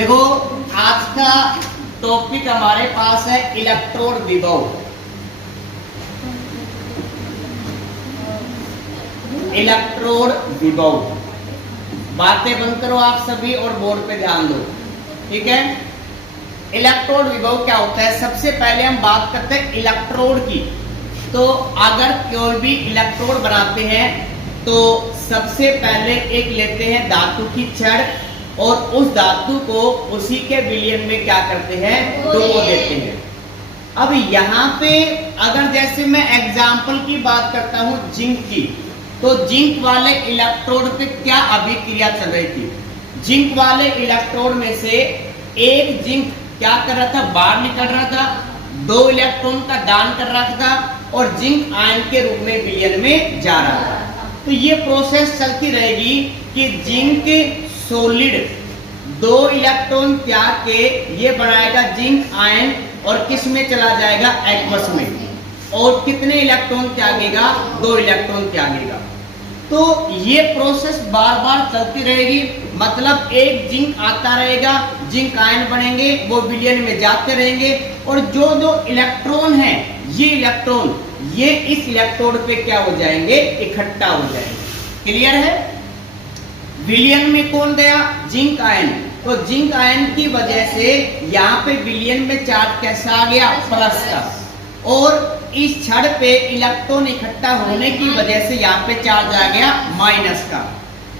देखो आज का टॉपिक हमारे पास है इलेक्ट्रोड विभव। इलेक्ट्रोड विभव, बातें बंद करो आप सभी और बोर्ड पे ध्यान दो, ठीक है। इलेक्ट्रोड विभव क्या होता है? सबसे पहले हम बात करते हैं इलेक्ट्रोड की। तो अगर कोई भी इलेक्ट्रोड बनाते हैं तो सबसे पहले एक लेते हैं धातु की छड़ और उस धातु को उसी के विलयन में क्या करते हैं, डुबो देते हैं। अब यहाँ पे अगर जैसे मैं एग्जाम्पल की बात करता हूँ जिंक की, तो जिंक वाले इलेक्ट्रोड पे क्या अभिक्रिया चल रही थी? जिंक वाले इलेक्ट्रोड में से एक जिंक क्या कर रहा था, बाहर निकल रहा था, 2 इलेक्ट्रॉन का दान कर रहा था और जिंक आयन के रूप में विलयन में जा रहा था। तो ये प्रोसेस चलती रहेगी कि जिंक सॉलिड 2 इलेक्ट्रॉन त्याग के ये बनाएगा जिंक आयन और किस में चला जाएगा, एक्वस में। और कितने इलेक्ट्रॉन त्यागेगा, 2 इलेक्ट्रॉन त्यागेगा। तो ये प्रोसेस बार बार चलती रहेगी, मतलब एक जिंक आता रहेगा, जिंक आयन बनेंगे, वो विलयन में जाते रहेंगे और जो जो इलेक्ट्रॉन है ये इलेक्ट्रॉन ये इस इलेक्ट्रोड पे क्या हो जाएंगे, इकट्ठा हो जाएंगे। क्लियर है? विलयन में कौन गया, जिंक आयन। तो जिंक आयन की वजह से यहाँ पे विलयन में चार्ज कैसा आ गया, प्लस का, और इस छड़ पे इलेक्ट्रॉन इकट्ठा होने की वजह से यहाँ पे चार्ज आ गया माइनस का।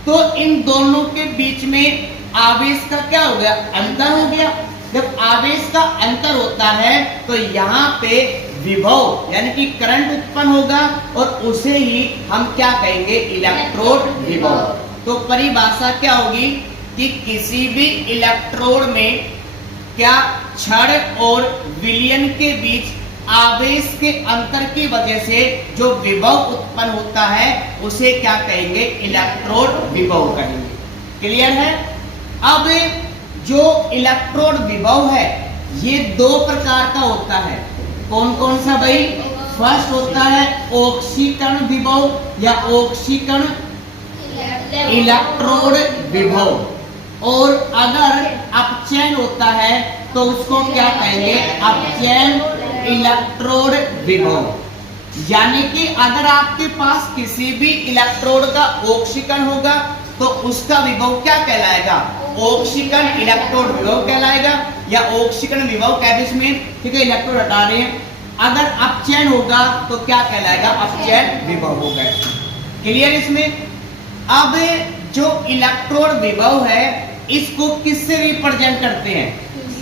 तो इन दोनों के बीच में आवेश का क्या हो गया, अंतर हो गया। जब आवेश का अंतर होता है तो यहाँ पे विभव यानी कि करंट उत्पन्न होगा और उसे ही हम क्या कहेंगे, इलेक्ट्रोड विभव। तो परिभाषा क्या होगी कि किसी भी इलेक्ट्रोड में क्या छड़ और विलयन के बीच आवेश के अंतर की वजह से जो विभव उत्पन्न होता है उसे क्या कहेंगे, इलेक्ट्रोड विभव कहेंगे। क्लियर है? अब जो इलेक्ट्रोड विभव है ये 2 प्रकार का होता है। कौन कौन सा भाई? फर्स्ट होता है ऑक्सीकरण विभव या ऑक्सीकरण इलेक्ट्रोड विभव, और अगर अपचयन होता है तो उसको क्या कहेंगे, अपचयन इलेक्ट्रोड विभव। यानी कि अगर आपके पास किसी भी इलेक्ट्रोड का ऑक्सीकरण होगा तो उसका विभव क्या कहलाएगा, ऑक्सीकरण इलेक्ट्रोड विभव कहलाएगा या ऑक्सीकरण विभव कहते इसमें, ठीक है। इलेक्ट्रोड हटा रहे हैं, अगर अपचयन होगा तो क्या कहलाएगा, अपचयन विभव होगा। क्लियर इसमें? अब जो इलेक्ट्रोड विभव है इसको किससे रिप्रेजेंट करते हैं,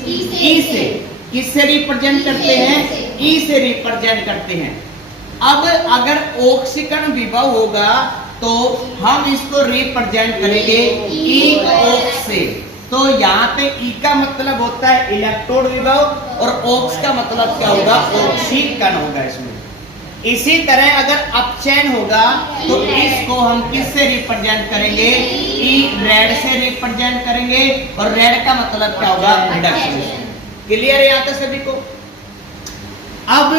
ई से। किससे रिप्रेजेंट करते हैं, ई से रिप्रेजेंट करते हैं। अब अगर ऑक्सीकरण विभव होगा तो हम इसको रिप्रेजेंट करेंगे ई ऑक्स से। तो यहाँ पे ई का मतलब होता है इलेक्ट्रोड विभव और ऑक्स का मतलब क्या होगा, ऑक्सीकरण होगा इसमें। इसी तरह अगर अपचयन होगा तो इसको हम किससे रिप्रेजेंट करेंगे, ई रेड से रिप्रेजेंट करेंगे और रेड का मतलब क्या होगा, रिडक्शन। क्लियर है यहाँ तक सभी को? अब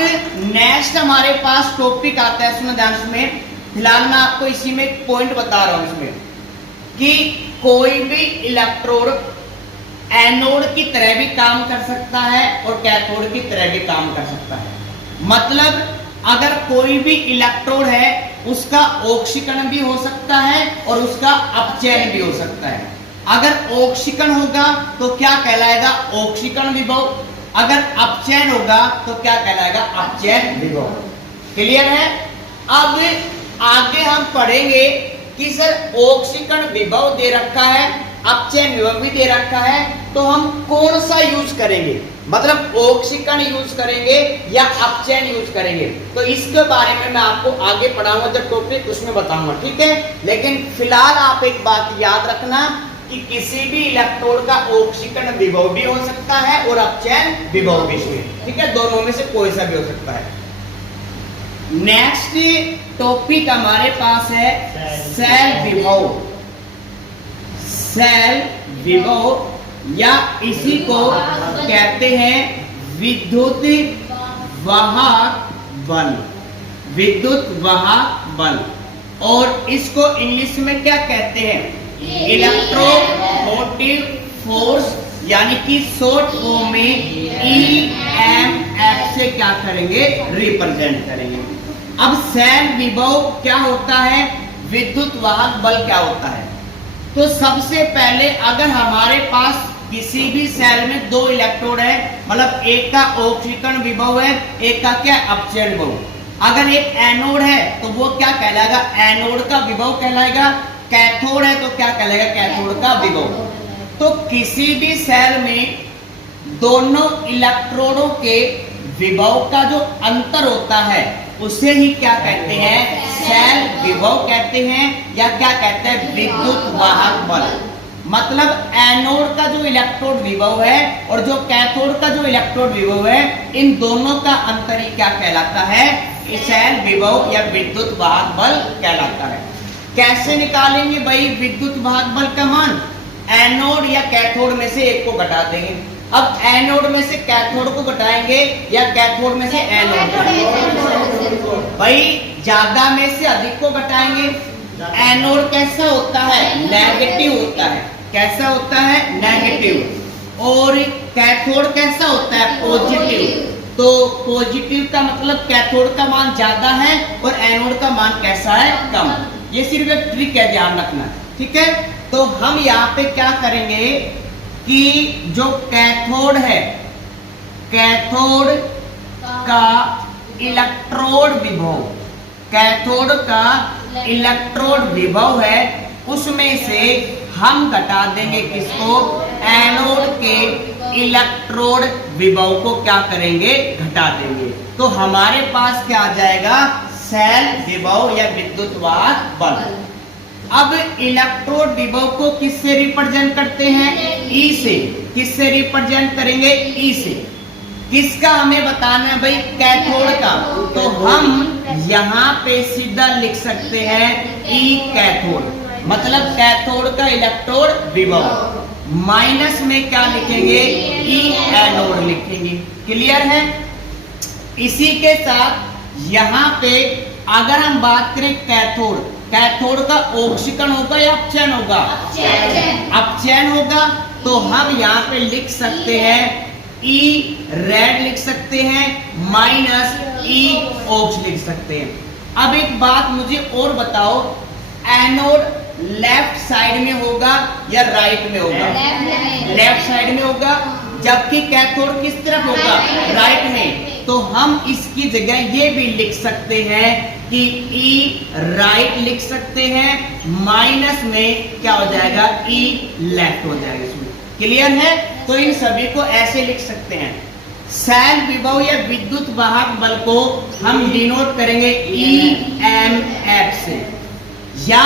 नेक्स्ट हमारे पास टॉपिक आता है, सुनो ध्यान में। फिलहाल मैं आपको इसी में एक पॉइंट बता रहा हूं इसमें कि कोई भी इलेक्ट्रोड एनोड की तरह भी काम कर सकता है और कैथोड की तरह भी काम कर सकता है। मतलब अगर कोई भी इलेक्ट्रोड है उसका ऑक्सीकरण भी हो सकता है और उसका अपचयन भी हो सकता है। अगर ऑक्सीकरण होगा तो क्या कहलाएगा, ऑक्सीकरण विभव। अगर अपचयन होगा तो क्या कहलाएगा, अपचयन विभव। क्लियर है? अब आगे हम पढ़ेंगे कि सर ऑक्सीकरण विभव दे रखा है, अपचयन विभव भी दे रखा है, तो हम कौन सा यूज करेंगे, मतलब ऑक्सीकरण यूज करेंगे या अपचयन यूज करेंगे। तो इसके बारे में मैं आपको आगे पढ़ाऊंगा जब टॉपिक उसमें बताऊंगा, ठीक है। लेकिन फिलहाल आप एक बात याद रखना कि किसी भी इलेक्ट्रोड का ऑक्सीकरण विभव भी हो सकता है और अपचयन विभव भी, ठीक है। दोनों में से कोई सा भी हो सकता है। नेक्स्ट टॉपिक हमारे पास है सेल विभव। सेल विभव या इसी को कहते हैं विद्युत वाहक बल। विद्युत वाहक बल, और इसको इंग्लिश में क्या कहते हैं, इलेक्ट्रोमोटिव फोर्स यानी कि शॉर्ट फॉर्म में EMF से क्या करेंगे, रिप्रेजेंट करेंगे। अब सेल विभव क्या होता है, विद्युत वाहक बल क्या होता है। तो सबसे पहले अगर हमारे पास किसी भी सेल में दो इलेक्ट्रोड है, मतलब एक का ऑक्सीकरण विभव है, एक का क्या अपचयन विभव। अगर एक एनोड है तो वो क्या कहलाएगा, एनोड का विभव कहलाएगा। कैथोड है तो क्या कहलाएगा, कैथोड का विभव। तो किसी भी सेल में दोनों इलेक्ट्रोडों के विभव का जो अंतर होता है उसे ही क्या कहते हैं, सेल विभव कहते हैं, या क्या कहते हैं, विद्युत वाहक बल। मतलब एनोड का जो इलेक्ट्रोड विभव है और जो कैथोड का जो इलेक्ट्रोड विभव है, इन दोनों का अंतर ही क्या कहलाता है, सेल विभव या विद्युत वाहक बल कहलाता है। कैसे निकालेंगे भाई विद्युत वाहक बल का मान, एनोड या कैथोड में से एक को घटा देंगे। अब एनोड में से कैथोड को घटाएंगे या कैथोड में से एनोड, भाई ज्यादा में से अधिक को घटाएंगे। एनोड कैसा होता है, नेगेटिव होता है। कैसा होता है, नेगेटिव। और कैथोड कैसा होता है, पॉजिटिव। तो पॉजिटिव का मतलब कैथोड का मान ज्यादा है और एनोड का मान कैसा है, कम। ये सिर्फ एक ट्रिक है, ध्यान रखना, ठीक है। तो हम यहाँ पे क्या करेंगे कि जो कैथोड है, कैथोड का इलेक्ट्रोड विभव, कैथोड का इलेक्ट्रोड विभव है, उसमें से हम घटा देंगे किसको, एनोड के इलेक्ट्रोड विभव को क्या करेंगे, घटा देंगे। तो हमारे पास क्या आ जाएगा, सेल विभव या विद्युत वाहक बल। अब इलेक्ट्रोड विभव को किससे रिप्रेजेंट करते हैं, E से। किससे रिप्रेजेंट करेंगे, E से। किसका हमें बताना है भाई, कैथोड का। तो हम यहाँ पे सीधा लिख सकते हैं E कैथोड, मतलब कैथोड का इलेक्ट्रोड विभव। माइनस में क्या लिखेंगे, E एनोड लिखेंगे। क्लियर है। इसी के साथ यहाँ पे अगर हम बात करें कैथोड, कैथोड का ऑक्सीकरण होगा या अपचयन होगा, अपचयन होगा। तो हम यहाँ पे लिख सकते हैं E रेड लिख सकते हैं, माइनस E ऑक्स लिख सकते हैं। अब एक बात मुझे और बताओ, एनोड लेफ्ट साइड में होगा या राइट में होगा, लेफ्ट साइड में होगा, जबकि कैथोड किस तरफ होगा, राइट में। तो हम इसकी जगह ये भी लिख सकते हैं कि E राइट लिख सकते हैं, माइनस में क्या हो जाएगा, E लेफ्ट हो जाएगा इसमें। क्लियर है। तो इन सभी को ऐसे लिख सकते हैं। सेल विभव या विद्युत वाहक बल को हम डिनोट करेंगे EMF से, या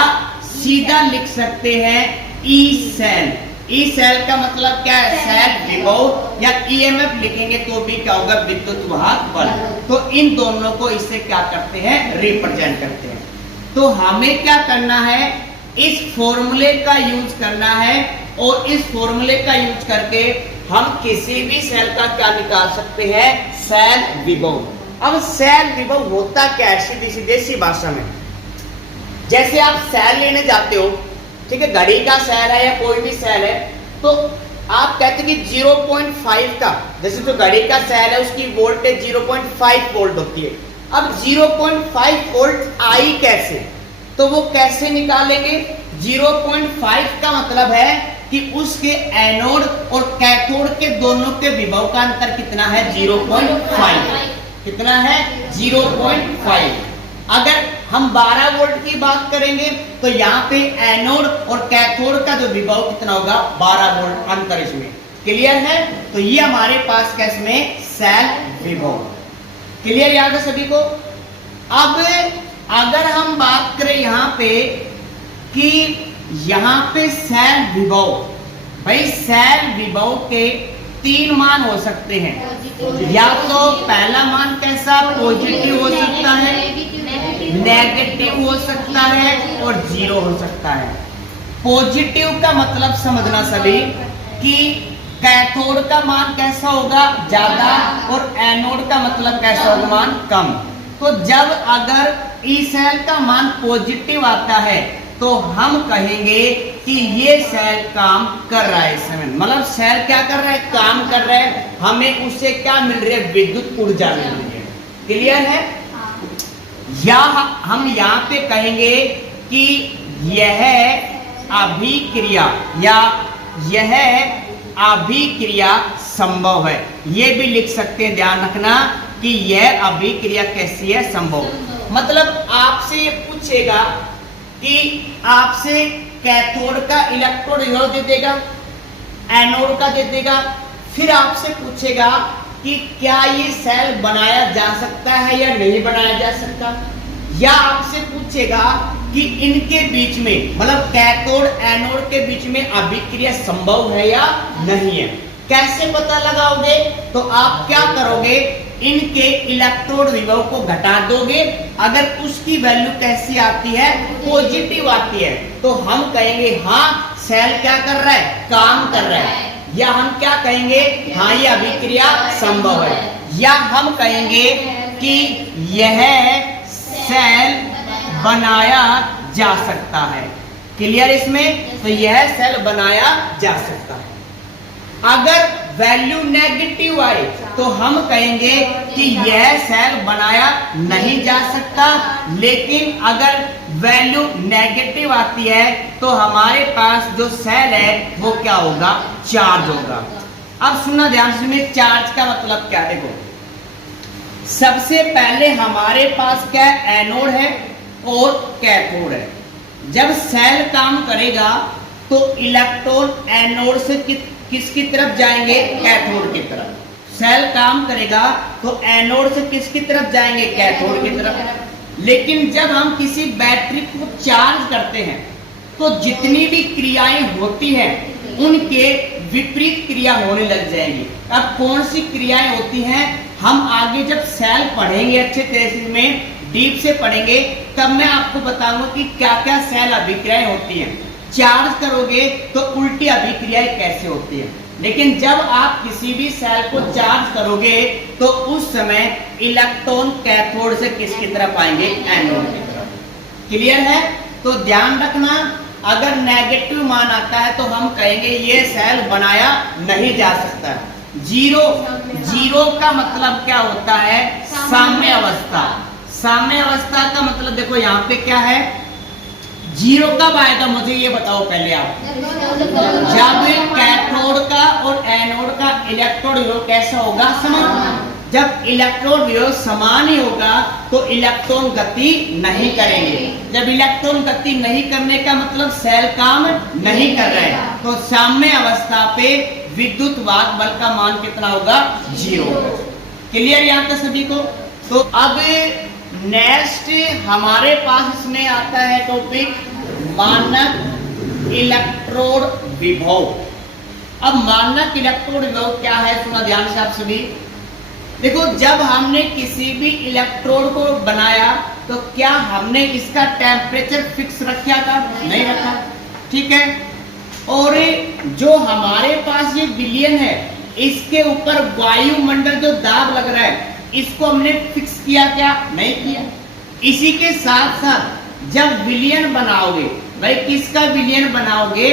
सीधा लिख सकते हैं E सेल। ई सेल का मतलब क्या है, सेल विभव, या EMF लिखेंगे तो भी क्या होगा, विद्युत वाहक बल। तो इन दोनों को इससे क्या करते हैं, रिप्रेजेंट करते हैं। तो हमें क्या करना है, इस फॉर्मूले का यूज करना है, और इस फॉर्मूले का यूज करके हम किसी भी सेल का क्या निकाल सकते हैं, सेल विभव। अब सेल विभव होता क्या है, सीधी सीधे सी भाषा में, जैसे आप सेल लेने जाते हो, ठीक है, घड़ी का सेल है या कोई भी सेल है, तो आप कहते हैं कि 0.5 का, जैसे तो घड़ी का सेल है उसकी वोल्टेज 0.5 वोल्ट होती है। अब 0.5 वोल्ट आई कैसे, तो वो कैसे निकालेंगे, 0.5 का मतलब है कि उसके एनोड और कैथोड के दोनों के विभव का अंतर कितना है, 0.5। कितना है, 0.5। अगर हम 12 वोल्ट की बात करेंगे तो यहाँ पे एनोड और कैथोड का जो विभव कितना होगा, 12 वोल्ट अंतर इसमें। क्लियर है। तो ये हमारे पास कैसे में, सेल विभव। क्लियर याद है सभी को। अब अगर हम बात करें यहाँ पे कि यहाँ पे सेल विभव, भाई सेल विभव के 3 मान हो सकते हैं। या तो पहला मान कैसा, पॉजिटिव हो सकता है, नेगेटिव हो सकता है और 0 हो सकता है। पॉजिटिव का मतलब समझना सभी कि कैथोड का मान कैसा होगा, ज्यादा, और एनोड का मतलब कैसा होगा, मान कम। तो जब अगर ई सेल का मान पॉजिटिव आता है तो हम कहेंगे कि ये सेल काम कर रहा है इस समय। मतलब सेल क्या कर रहा है, काम कर रहा है, हमें उससे क्या मिल रही है, विद्युत ऊर्जा मिल रही है। क्लियर है? या हम यहाँ पे कहेंगे कि यह अभिक्रिया या यह अभिक्रिया संभव है। ये भी लिख सकते हैं, ध्यान रखना कि यह अभिक्रिया कैसी है, संभव। मतलब आपसे ये पूछेगा कि आपसे कैथोड का इलेक्ट्रोड विभव दे देगा, एनोड का दे देगा, फिर आपसे पूछेगा कि क्या ये सेल बनाया जा सकता है या नहीं बनाया जा सकता, या आपसे पूछेगा कि इनके बीच में मतलब कैथोड एनोड के बीच में अभिक्रिया संभव है या नहीं है। कैसे पता लगाओगे? तो आप क्या करोगे, इनके इलेक्ट्रोड विभव को घटा दोगे, अगर उसकी वैल्यू कैसी आती है, पॉजिटिव आती है, तो हम कहेंगे हाँ सेल क्या कर रहा है, काम कर रहा है। या हम क्या कहेंगे, हाँ ये अभिक्रिया संभव है। या हम कहेंगे कि यह सेल बनाया जा सकता है। क्लियर इसमें? तो यह सेल बनाया जा सकता है। अगर वैल्यू नेगेटिव आए तो हम कहेंगे कि यह सेल बनाया नहीं जा सकता। लेकिन अगर वैल्यू नेगेटिव आती है तो हमारे पास जो सेल है वो क्या होगा, चार्ज होगा। अब सुनना ध्यान से, चार्ज का मतलब क्या है। देखो सबसे पहले हमारे पास क्या है, एनोड है और कैथोड है। जब सेल काम करेगा तो इलेक्ट्रॉन एनोड से किसकी तरफ जाएंगे, कैथोड की तरफ। सेल काम करेगा तो एनोड से किसकी तरफ जाएंगे, कैथोड की तरफ। लेकिन जब हम किसी बैटरी को चार्ज करते हैं तो जितनी भी क्रियाएं होती हैं उनके विपरीत क्रिया होने लग जाएगी। अब कौन सी क्रियाएं होती हैं, हम आगे जब सेल पढ़ेंगे अच्छे तरीके में, डीप से पढ़ेंगे, तब मैं आपको बताऊंगा कि क्या क्या सेल अभिक्रियाएं होती हैं। चार्ज करोगे तो उल्टी अभिक्रियाएं कैसे होती है। लेकिन जब आप किसी भी सेल को चार्ज करोगे तो उस समय इलेक्ट्रॉन कैथोड से किसकी तरफ आएंगे, एनोड की तरफ। क्लियर है? तो ध्यान रखना, अगर नेगेटिव मान आता है तो हम कहेंगे ये सेल बनाया नहीं जा सकता। जीरो का मतलब क्या होता है, साम्य अवस्था। साम्य अवस्था का मतलब देखो यहाँ पे क्या है, जीरो कब आएगा मुझे ये बताओ पहले आप। जब कैथोड का और एनोड का इलेक्ट्रोड विभव कैसा होगा, समान। जब इलेक्ट्रोड विभव समान ही होगा तो इलेक्ट्रॉन गति नहीं करेंगे। जब इलेक्ट्रॉन गति नहीं करने का मतलब सेल काम नहीं कर रहे हैं, तो साम्य अवस्था पे विद्युत वाहक बल का मान कितना होगा, 0। क्लियर यहाँ तक सभी को? तो अब नेक्स्ट हमारे पास इसमें आता है टॉपिक मानक इलेक्ट्रोड विभव। अब मानक इलेक्ट्रोड विभव क्या है, सुना ध्यान से आप सभी। देखो जब हमने किसी भी इलेक्ट्रोड को बनाया तो क्या हमने इसका टेम्परेचर फिक्स रखा था, नहीं रखा, ठीक है। और जो हमारे पास ये विलयन है इसके ऊपर वायुमंडल जो दाब लग रहा है इसको हमने फिक्स किया क्या, नहीं किया। इसी के साथ साथ जब विलयन बनाओगे, भाई किसका विलयन बनाओगे,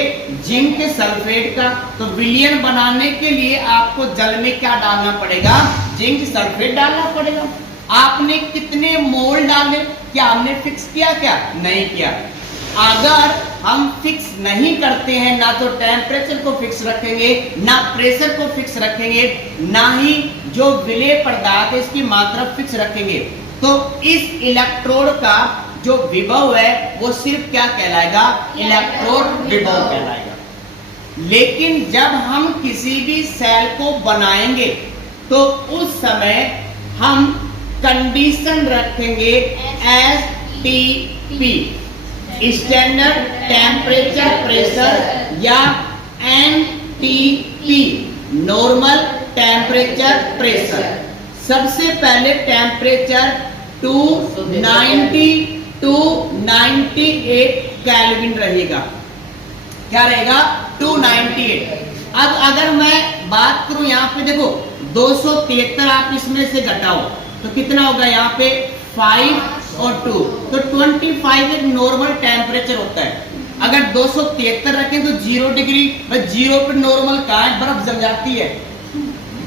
जिंक सल्फेट का, तो विलयन बनाने के लिए आपको जल में क्या डालना पड़ेगा, जिंक सल्फेट डालना पड़ेगा। आपने कितने मोल डाले, क्या हमने फिक्स किया, क्या नहीं किया। अगर हम फिक्स नहीं करते हैं, ना तो टेम्परेचर को फिक्स रखेंगे, ना प्रेशर को फिक्स रखेंगे, ना ही जो विलेय पदार्थ है इसकी मात्रा फिक्स रखेंगे, तो इस इलेक्ट्रोड का जो विभव है वो सिर्फ क्या कहलाएगा, इलेक्ट्रोड विभव कहलाएगा। लेकिन जब हम किसी भी सेल को बनाएंगे तो उस समय हम कंडीशन रखेंगे STP, स्टैंडर्ड टेम्परेचर प्रेशर, या NTP, नॉर्मल टेम्परेचर प्रेशर। सबसे पहले टेम्परेचर 290 to 98 केल्विन रहेगा। क्या रहेगा, 298। अब अगर मैं बात करूं यहाँ पे देखो 273 आप इसमें से घटाओ तो कितना होगा, यहाँ पे 5 और 2, तो 25 एक नॉर्मल टेम्परेचर होता है। अगर 273 रखें तो 0 डिग्री, बस 0 पे नॉर्मल कहाँ है, बर्फ जम जाती है।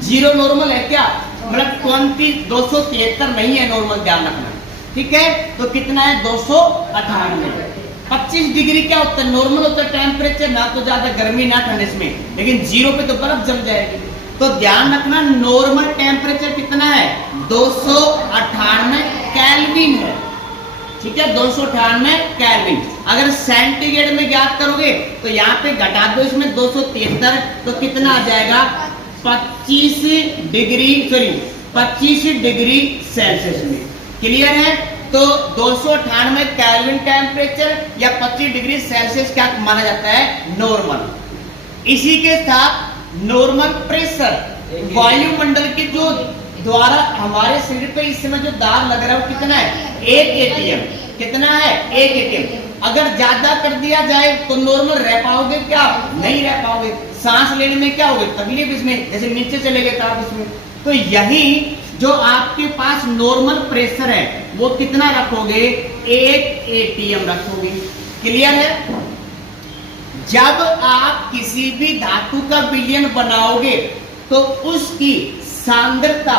0 नॉर्मल है क्या, मतलब 273 नहीं है नॉर्मल, ध्यान रखना, ठीक है। तो कितना है 298। 25 डिग्री क्या होता है, नॉर्मल होता है टेम्परेचर, ना तो ज्यादा गर्मी ना ठंड इसमें, लेकिन 0 पे तो बर्फ जम जाएगी। तो ध्यान रखना नॉर्मल टेम्परेचर कितना है, 298 केल्विन है, ठीक है, 298 केल्विन। अगर सेंटीग्रेड में ज्ञात करोगे तो यहाँ पे घटा दो इसमें 273, तो कितना आ जाएगा 25 डिग्री सेल्सियस में। क्लियर है, तो 298 केल्विन टेम्परेचर या 25 डिग्री सेल्सियस क्या माना जाता है, नॉर्मल। इसी के साथ नॉर्मल प्रेशर, वायुमंडल के जो द्वारा हमारे शरीर पे इस समय जो दाब लग रहा है वो कितना है, 1 एटीएम। कितना है, 1 एटीएम। अगर ज्यादा कर दिया जाए तो नॉर्मल रह पाओगे क्या, नहीं रह पाओगे, सांस लेने में क्या होगा, तकलीफ इसमें, जैसे नीचे चले गए तो आप इसमें। तो यही जो आपके पास नॉर्मल प्रेशर है वो कितना रखोगे, 1 एटीएम रखोगे। क्लियर है। जब आप किसी भी धातु का विलयन बनाओगे तो उसकी सांद्रता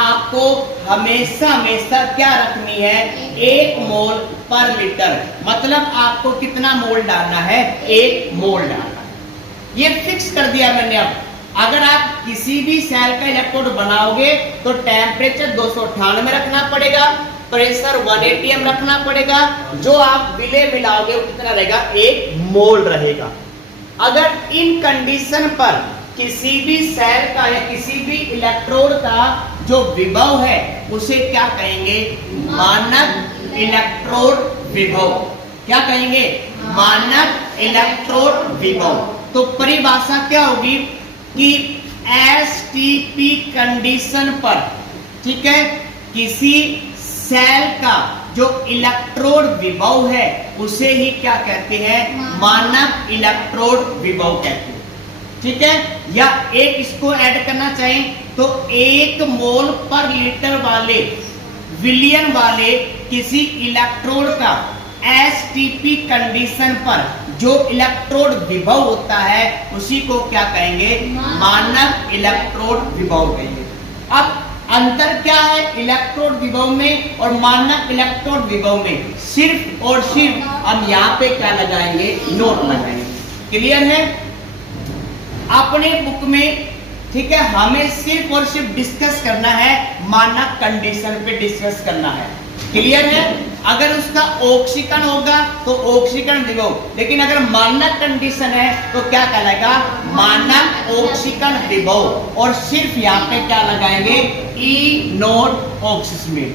आपको हमेशा हमेशा क्या रखनी है, 1 मोल पर लीटर। मतलब आपको कितना मोल डालना है, 1 मोल डालना है। ये फिक्स कर दिया मैंने। अब अगर आप किसी भी सेल का इलेक्ट्रोड बनाओगे तो टेम्परेचर 298 रखना पड़ेगा, प्रेशर 1 एटीएम रखना पड़ेगा, जो आप विलय मिलाओगे वो कितना रहेगा, 1 मोल रहेगा। अगर इन कंडीशन पर किसी भी सेल का या किसी भी इलेक्ट्रोड का जो विभव है उसे क्या कहेंगे, मानक इलेक्ट्रोड विभव। क्या कहेंगे, मानक इलेक्ट्रोड विभव। तो परिभाषा क्या होगी कि एसटीपी कंडीशन पर, ठीक है, किसी सेल का जो इलेक्ट्रोड विभव है उसे ही क्या कहते हैं, मानक इलेक्ट्रोड विभव कहते हैं, ठीक है। या एक इसको ऐड करना चाहें तो 1 मोल पर लीटर वाले विलयन वाले किसी इलेक्ट्रोड का एसटीपी कंडीशन पर जो इलेक्ट्रोड विभव होता है उसी को क्या कहेंगे, मानक इलेक्ट्रोड विभव कहेंगे। अब अंतर क्या है इलेक्ट्रोड विभव में और मानक इलेक्ट्रोड विभव में, सिर्फ और सिर्फ हम यहाँ पे क्या लगाएंगे, नोट लगाएंगे। क्लियर है। अपने बुक में, ठीक है, हमें सिर्फ और सिर्फ डिस्कस करना है, मानक कंडीशन पे डिस्कस करना है। क्लियर है। अगर उसका ऑक्सीकरण होगा तो ऑक्सीकरण विभव, लेकिन अगर मानक कंडीशन है तो क्या कहलाएगा, मानक ऑक्सीकरण विभव। और सिर्फ यहाँ पे क्या लगाएंगे, ई नोट ऑक्सीजन।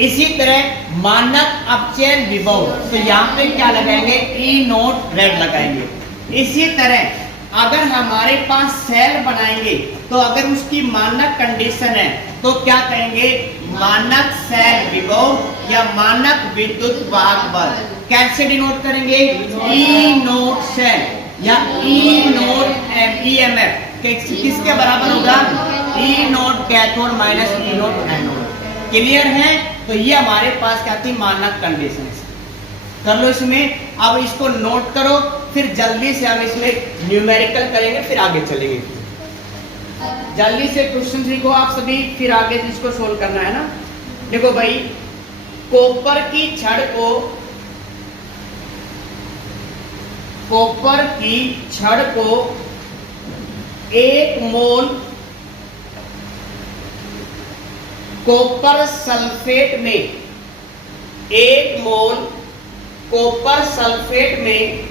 इसी तरह मानक अपचयन विभव, तो यहाँ पे क्या लगाएंगे, ई नोट रेड लगाएंगे। इसी तरह अगर हमारे पास सेल बनाएंगे तो अगर उसकी मानक कंडीशन है तो क्या कहेंगे, मानक सेल विभव या मानक विद्युत वाहक बल। कैसे डिनोट करेंगे, ई नोट सेल या ई नोट ईएमएफ किसके बराबर होगा, ई नोट कैथोड माइनस ई नोट एनोड। क्लियर है। तो ये हमारे पास क्या थी, मानक कंडीशन। कर लो इसमें। अब इसको नोट करो, फिर जल्दी से हम इसमें न्यूमेरिकल करेंगे, फिर आगे चलेंगे। जल्दी से क्वेश्चन सीखो आप सभी, फिर आगे इसको सोल्व करना है ना। देखो भाई, कॉपर की छड़ को 1 मोल कॉपर सल्फेट में, 1 मोल कॉपर सल्फेट में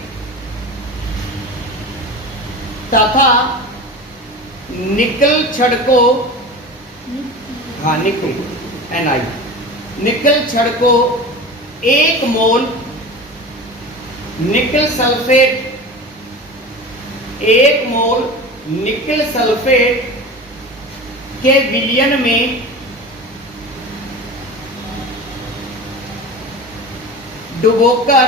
तथा निकल छड़ को, हाँ निकल NI, निकल छड़ को 1 मोल निकल सल्फेट, 1 मोल निकल सल्फेट के विलयन में डुबोकर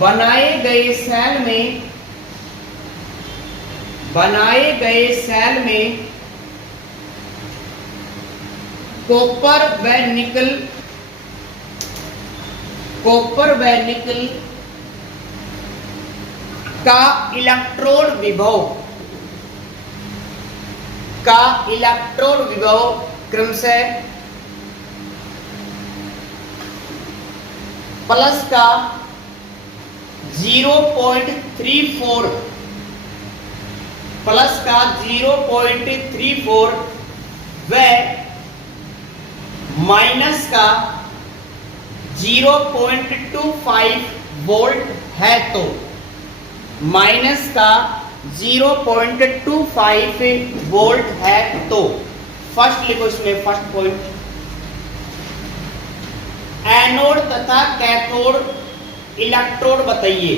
बनाए गए सेल में कॉपर व निकल का इलेक्ट्रोड विभव क्रमशः प्लस का 0.34 व माइनस का 0.25 वोल्ट है तो माइनस का 0.25 वोल्ट है तो फर्स्ट लिखो इसमें फर्स्ट पॉइंट एनोड तथा कैथोड इलेक्ट्रोड बताइए।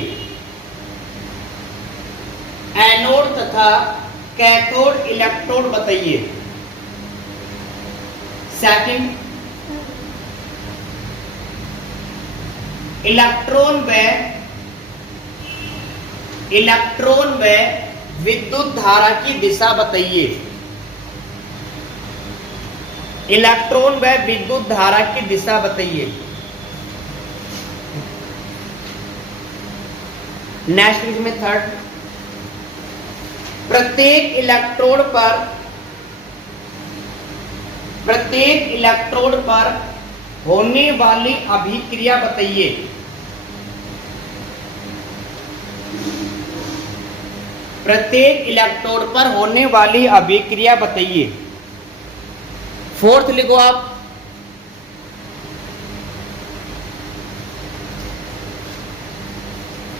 एनोड तथा कैथोड इलेक्ट्रोड बताइए। सेकंड, इलेक्ट्रॉन व विद्युत धारा की दिशा बताइए। इलेक्ट्रॉन व विद्युत धारा की दिशा बताइए। नेक्स्ट इसमें थर्ड, प्रत्येक इलेक्ट्रोड पर होने वाली अभिक्रिया बताइए। प्रत्येक इलेक्ट्रोड पर होने वाली अभिक्रिया बताइए। फोर्थ लिखो आप,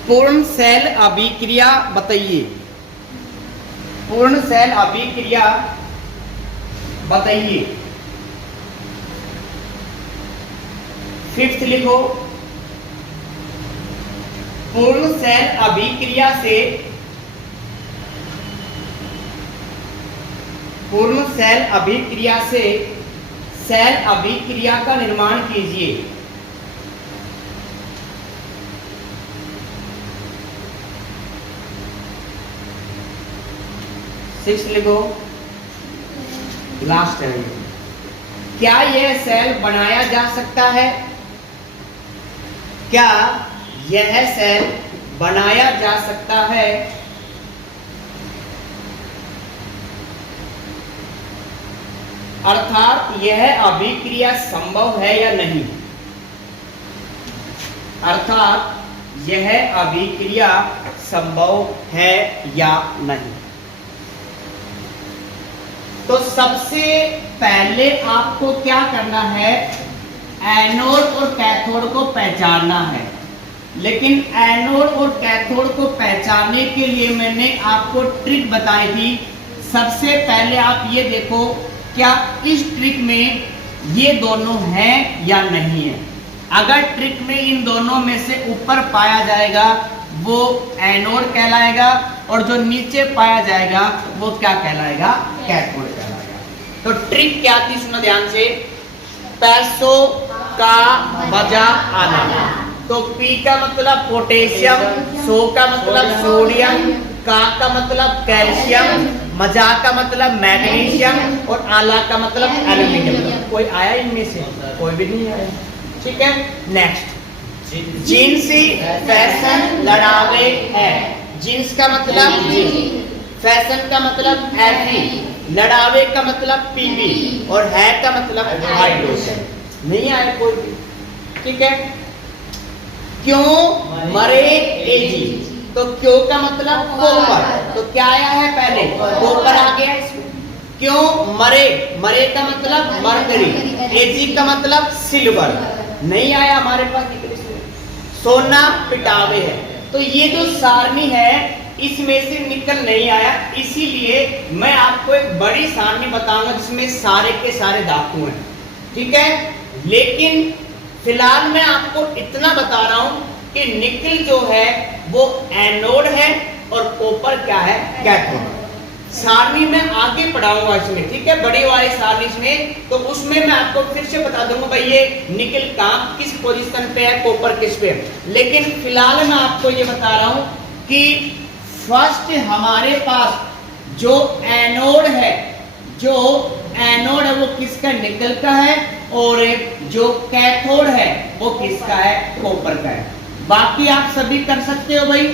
पूर्ण सेल अभिक्रिया बताइए। पूर्ण सेल अभिक्रिया बताइए। फिफ्थ लिखो, पूर्ण सेल अभिक्रिया से सेल अभिक्रिया का निर्माण कीजिए। सिक्स लिखो, लास्ट है, क्या यह सेल बनाया जा सकता है? क्या यह सेल बनाया जा सकता है? अर्थात यह अभिक्रिया संभव है या नहीं? अर्थात यह अभिक्रिया संभव है या नहीं? तो सबसे पहले आपको क्या करना है? एनोड और कैथोड को पहचानना है। लेकिन एनोड और कैथोड को पहचानने के लिए मैंने आपको ट्रिक बताई थी। सबसे पहले आप ये देखो, क्या इस ट्रिक में ये दोनों हैं या नहीं है। अगर ट्रिक में इन दोनों में से ऊपर पाया जाएगा वो एनोड कहलाएगा, और जो नीचे पाया जाएगा वो क्या कहलाएगा? कैथोड कहलाएगा। तो ट्रिक क्या थी, सुनो ध्यान से। पैसों का बजा आना, तो पी का मतलब पोटेशियम, सो का मतलब सोडियम, का मतलब कैल्शियम, मजा का मतलब मैग्नीशियम, और आला का मतलब एल्यूमिनियम। कोई आया इनमें से? कोई भी नहीं आया। ठीक है, नेक्स्ट, जीन्स फैशन लड़ावे है। जीन्स का मतलब जी, फैशन का मतलब एफी, लड़ावे का मतलब पीबी, और है का मतलब हाइड्रोजन। नहीं आया कोई भी। ठीक है, क्यों मरे एजी, तो क्यों का मतलब कॉपर, तो क्या आया है पहले? कॉपर आ गया इसमें। क्यों मरे, मरे का मतलब मरकरी, एजी का मतलब सिल्वर। नहीं आया हमारे पास। सोना पिटावे है। तो ये जो सारणी है इसमें से निकल नहीं आया, इसीलिए मैं आपको एक बड़ी सारणी बताऊंगा जिसमें सारे के सारे धातु हैं। ठीक है, लेकिन फिलहाल मैं आपको इतना बता रहा हूं कि निकल जो है वो एनोड है और कॉपर क्या है? कैथोड। सारणी में आगे पढ़ाऊंगा इसमें। ठीक है, बड़ी वाली सारणी में, तो उसमें मैं आपको फिर से बता दूंगा भाई ये निकल कहां किस पोजीशन पे है, कॉपर किस पे है। लेकिन फिलहाल मैं आपको ये बता रहा हूं कि फर्स्ट हमारे पास जो एनोड है, जो एनोड है वो किसका, निकल का है, और जो कैथोड है वो किसका है, कॉपर का है। बाकी आप सभी कर सकते हो भाई।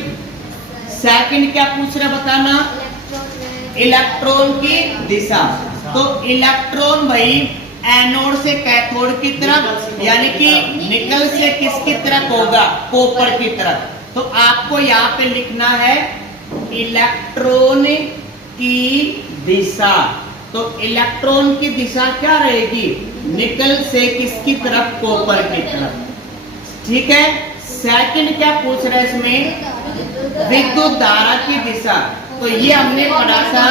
सेकंड क्या पूछ रहे बताना, इलेक्ट्रॉन की दिशा। तो इलेक्ट्रॉन भाई एनोड से कैथोड की तरफ, यानी कि निकल से किसकी तरफ होगा, कॉपर की तरफ। तो आपको यहाँ पे लिखना है इलेक्ट्रॉन की दिशा। तो इलेक्ट्रॉन की दिशा क्या रहेगी, निकल से किसकी तरफ, कॉपर की तरफ। ठीक है। सेकंड क्या पूछ रहा है इसमें, विद्युत धारा की दिशा। तो ये हमने पढ़ा था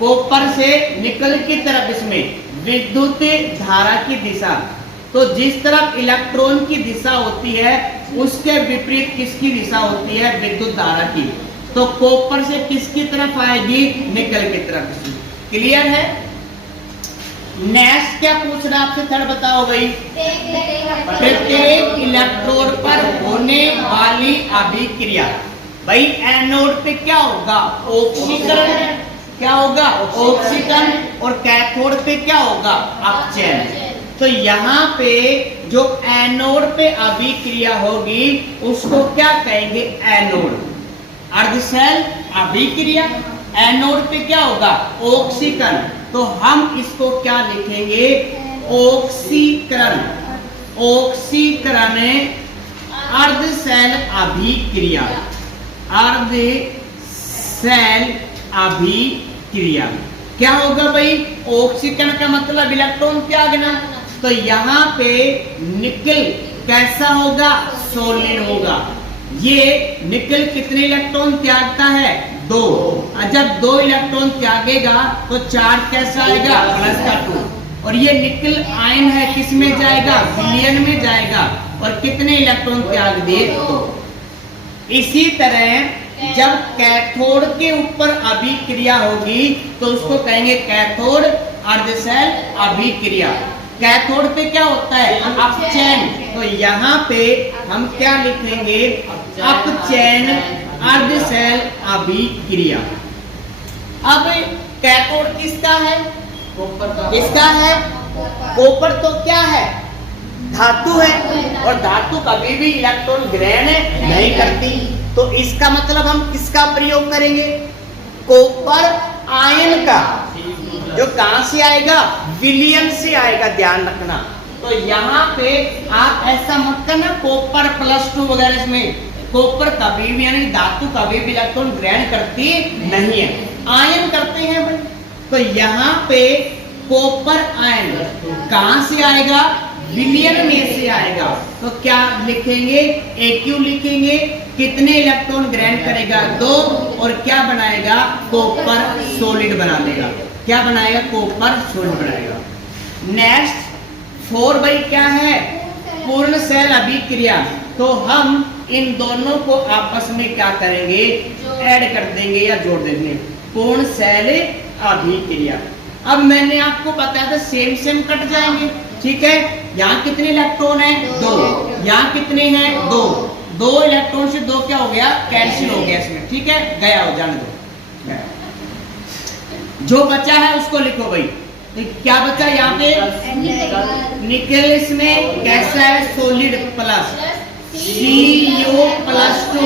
कॉपर से निकल की तरफ, इसमें विद्युत धारा की दिशा। तो जिस तरफ इलेक्ट्रॉन की दिशा होती है उसके विपरीत किसकी दिशा होती है, विद्युत धारा की। तो कॉपर से किसकी तरफ आएगी, निकल की तरफ। क्लियर है। नेक्स्ट क्या पूछ रहा आपसे, थर्ड बताओ भाई। प्रत्येक इलेक्ट्रोड पर होने वाली अभिक्रिया। भाई एनोड पे क्या होगा, ऑक्सीकरण। क्या होगा, ऑक्सीकरण। और कैथोड पे क्या होगा, अपचयन। तो यहाँ पे जो एनोड पे अभिक्रिया होगी उसको क्या कहेंगे, एनोड। अर्धशैल अभिक्रिया। एनोड पे क्या होगा, ऑक्सीकरण। तो हम इसको क्या लिखेंगे, ऑक्सीकरण। ऑक्सीकरण अर्धशैल अभिक्रिया। अर्धशैल अभिक्रिया क्या होगा भाई, ऑक्सीकरण का मतलब इलेक्ट्रॉन त्यागना। तो यहाँ पे निकल कैसा होगा, सॉलिड होगा। ये निकल कितने इलेक्ट्रॉन त्यागता है, 2। और जब 2 इलेक्ट्रॉन त्यागेगा तो चार्ज कैसा आएगा, +2। और ये निकल आयन है, किस में जाएगा, विलयन में जाएगा। और कितने इलेक्ट्रॉन त्याग दिए, 2। इसी तरह जब कैथोड के ऊपर अभिक्रिया होगी तो उसको कहेंगे कैथोड अर्धशैल अभिक्रिया। कैथोड पे क्या होता है, अपचयन। तो यहाँ पे हम क्या लिखेंगे, अपचयन अर्धशैल अभिक्रिया। अब कैथोड किसका है, किसका है, कॉपर। तो क्या है, धातु है। और धातु कभी भी इलेक्ट्रॉन ग्रहण नहीं करती। तो इसका मतलब हम किसका प्रयोग करेंगे, कॉपर आयन का, जो कहां से आएगा, विलयन से आएगा, ध्यान रखना। तो यहाँ पे आप ऐसा मत करना कॉपर +2 वगैरह, इसमें कॉपर कभी भी, यानी धातु कभी भी इलेक्ट्रॉन ग्रहण करती नहीं है, आयन करते हैं भाई। तो यहाँ पे कॉपर आयन कहां से आएगा, विलयन में से आएगा। तो क्या लिखेंगे, AQ लिखेंगे। कितने इलेक्ट्रॉन ग्रहण करेगा, 2। और क्या बनाएगा, कॉपर सॉलिड बना देगा। क्या बनाएगा, कॉपर सॉलिड बनाएगा। नेक्स्ट 4 भाई क्या है, पूर्ण शैल अभिक्रिया। तो हम इन दोनों को आपस में क्या करेंगे, ऐड कर देंगे या जोड़ देंगे, पूर्ण शैल अभिक्रिया। अब मैंने आपको बताया था सेम कट जाएंगे। ठीक है। यहाँ कितने इलेक्ट्रॉन है, 2। यहाँ कितने हैं, 2 इलेक्ट्रॉन से 2 क्या हो गया, कैंसिल हो गया इसमें। ठीक है, गया हो, जाने दो। जो बचा है उसको लिखो भाई। तो क्या बचा यहाँ पे, निकल इसमें कैसा है, सॉलिड प्लस, Cu+2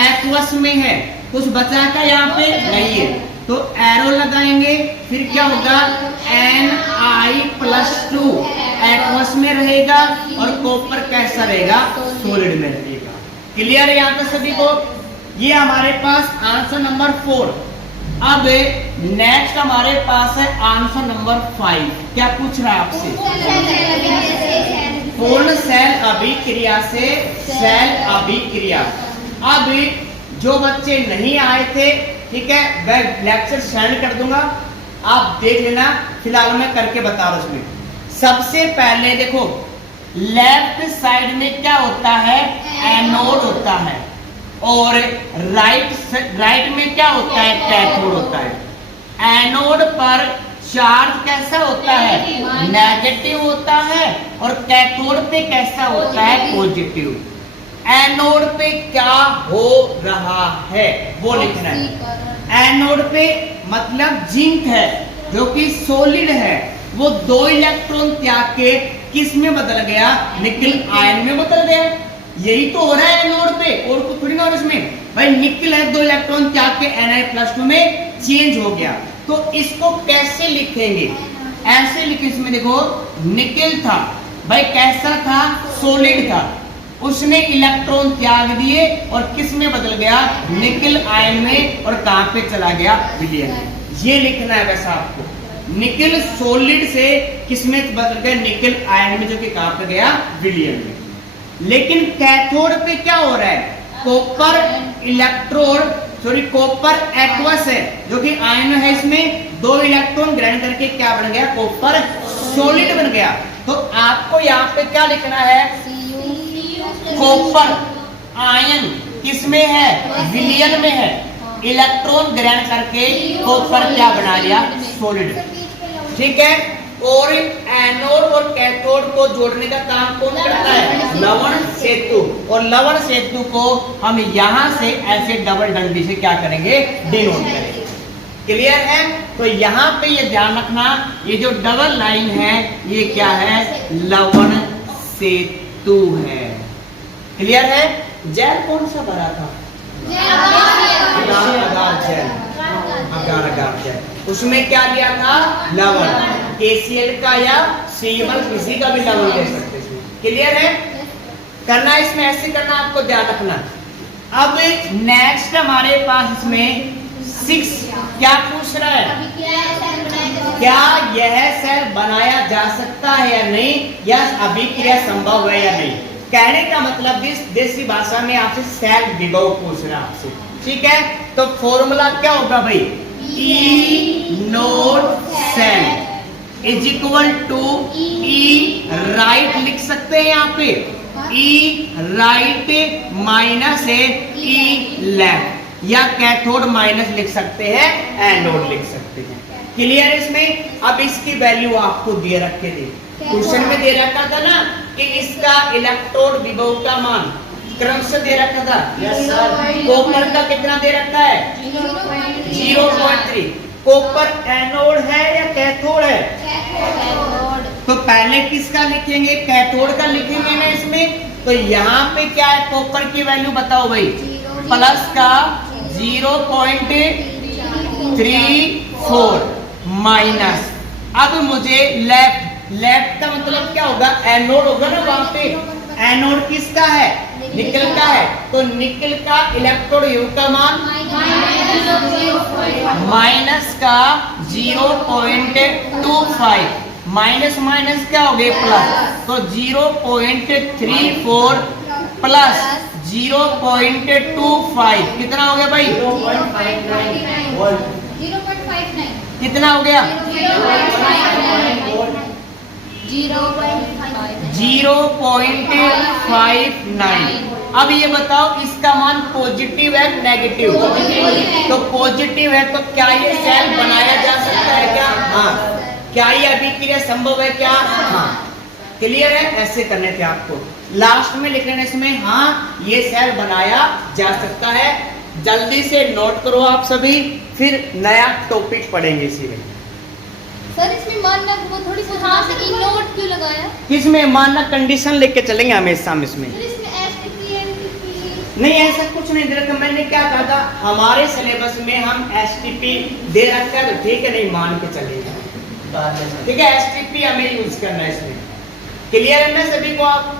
एक्वस में है। कुछ बचा का यहाँ पे नहीं है, तो एरो लगाएंगे। फिर क्या होगा, Ni+2 एक्वस में रहेगा और कॉपर कैसा रहेगा, सॉलिड में रहेगा। क्लियर है यहाँ तक सभी को। ये हमारे पास आंसर नंबर 4। अब नेक्स्ट हमारे पास है आंसर नंबर 5। क्या पूछ रहा है आपसे, पूर्ण शैल अभिक्रिया से शैल अभिक्रिया। अब जो बच्चे नहीं आए थे, ठीक है, मैं लेक्चर सेंड कर दूंगा, आप देख लेना। फिलहाल मैं करके बता रहा हूं। उसमें सबसे पहले देखो, लेफ्ट साइड में क्या होता है, एनोड होता है। और राइट में क्या होता है, कैथोड होता है। एनोड पर चार्ज कैसा होता है, नेगेटिव होता है। और कैथोड पे कैसा होता है, पॉजिटिव। एनोड पे क्या हो रहा है वो लिखना है। एनोड पे मतलब जिंक है, जो कि सॉलिड है वो 2 इलेक्ट्रॉन त्याग के किस में बदल गया, निकल आयन में बदल गया। यही तो हो रहा है एनोड पे, और कुछ थोड़ी ना हो रहा इसमें भाई। निकल है 2 इलेक्ट्रॉन त्याग के Na+2 में चेंज हो गया। तो इसको कैसे लिखेंगे, ऐसे लिखे, इसमें देखो निकल था भाई, कैसा था, सॉलिड था, उसने इलेक्ट्रॉन त्याग दिए और किस में बदल गया, निकल आयन में, और कहां पे चला गया, विलयन में। ये लिखना है वैसा आपको, निकल सॉलिड से किस में बदल गया, निकल आयन में, जो कि कहां पे गया, विलयन में। लेकिन कैथोड पे क्या हो रहा है, कॉपर इलेक्ट्रोड कॉपर एक्वस है, जो कि आयन है, इसमें 2 इलेक्ट्रॉन ग्रहण करके क्या बन गया, कॉपर सॉलिड बन गया। तो आपको यहाँ पे क्या लिखना है, कॉपर आयन किसमें है, विलयन में है, इलेक्ट्रॉन ग्रहण करके कॉपर क्या बना लिया, सॉलिड। ठीक है। और एनोड और कैथोड को जोड़ने का काम कौन करता है, लवण सेतु। और लवण सेतु को हम यहां से ऐसे डबल डंडी से क्या करेंगे, डिनोट करेंगे। क्लियर है। तो यहाँ पे ये ध्यान रखना, ये जो डबल लाइन है ये क्या है, लवण सेतु है। क्लियर है। जेल कौन सा भरा था, अगार जेल, उसमें क्या लिया था, लवण। KCl का या Cl किसी का भी लवण ले सकते हैं। क्लियर है। करना इसमें ऐसे करना, आपको ध्यान रखना। अब नेक्स्ट हमारे पास इसमें 6 क्या पूछ रहा है, क्या यह सेल बनाया जा सकता है या नहीं, या अभिक्रिया संभव है या नहीं। कहने का मतलब देसी भाषा में आपसे सेल विभव पूछ रहा है आपसे। ठीक है। तो फॉर्मूला क्या होगा भाई, E naught cell is equal to E right लिख सकते हैं यहाँ पे, E राइट माइनस है E लेफ्ट, या कैथोड माइनस लिख सकते हैं, एनोड लिख सकते हैं। क्लियर इसमें। अब इसकी वैल्यू आपको दे रखे थे, क्वेश्चन में दे रखा था ना कि इसका इलेक्ट्रोड विभव का मान क्रम से दे रखा था। Yes sir. कॉपर का कितना दे रखा है, 0.3। कॉपर एनोड है या कैथोड है, तो पहले किसका लिखेंगे, कैथोड का लिखेंगे ना इसमें। तो यहाँ पे क्या है, कॉपर की वैल्यू बताओ भाई, प्लस का 0.34 माइनस। अब मुझे लेफ्ट का मतलब क्या होगा, एनोड होगा ना वहां पे। एनोड किसका है, निकल का है, तो निकल का इलेक्ट्रोड युग्म का मान माइनस का 0.25, माइनस माइनस क्या हो गया, प्लस। तो 0.34 प्लस 0.25 कितना हो गया भाई, 0.59 कितना हो गया, 0.59। अब ये बताओ इसका मान पॉजिटिव है नेगेटिव, तो पॉजिटिव है, तो क्या ये सेल बनाया जा सकता है क्या, हाँ। क्या ये अभिक्रिया संभव है क्या, हाँ। क्लियर है। ऐसे करने थे आपको, लास्ट में लिख लेना इसमें, हाँ ये सेल बनाया जा सकता है। जल्दी से नोट करो आप सभी, फिर नया टॉपिक पढ़ेंगे इसी में। सर इसमें मानना वो थोड़ी सी हाँ से नोट क्यों लगाया, इसमें मानना कंडीशन लेके चलेंगे हमेशा हम इसमें। नहीं ऐसा कुछ नहीं दे रखा, मैंने क्या कहा था, हमारे सिलेबस में हम STP दे रखा है, तो ठीक है, नहीं मान के चलेगा, ठीक है। STP हमें यूज करना है इसमें। क्लियर है ना सभी को आप।